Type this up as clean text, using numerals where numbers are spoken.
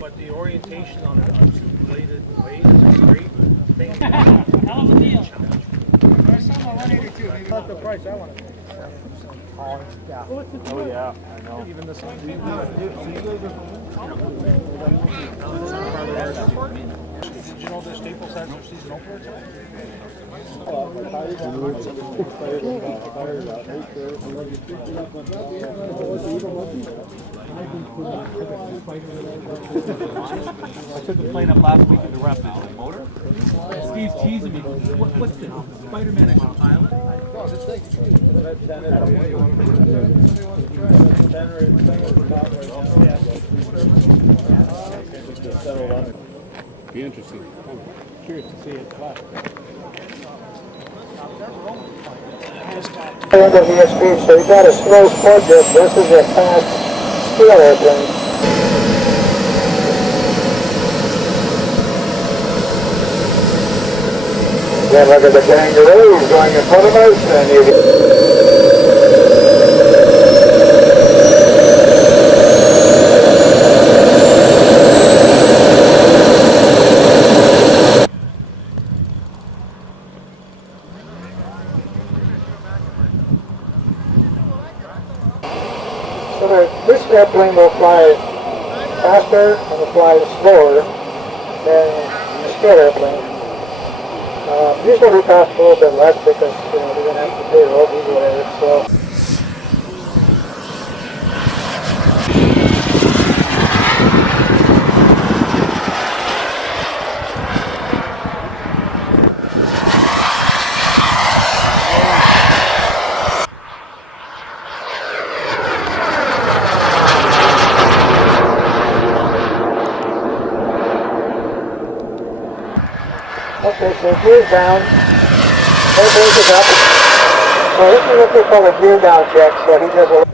But the orientation on a two-bladed blade is a great thing. Hell of a deal. I saw my 182. Maybe Not the price I want to pay. Yeah. Oh yeah, I know. Even the same thing. Did you know the Staples has their season opener tonight? I took the plane up last week in the rep. Is it motor? Steve's teasing me. What's this? Spider-Man I can pilot? Be interesting. I'm curious to see it fly. So you got a slow subject. This is a fast steel airplane. Then look at the kangaroos going in front of us, and you get... So this airplane will fly faster and will fly slower than the steel airplane. These will be cost a little bit less because they're going to have to pay royalties or whatever. So. Okay, so gear's down, airbrake is up. So this is what they call a gear down check, so he does a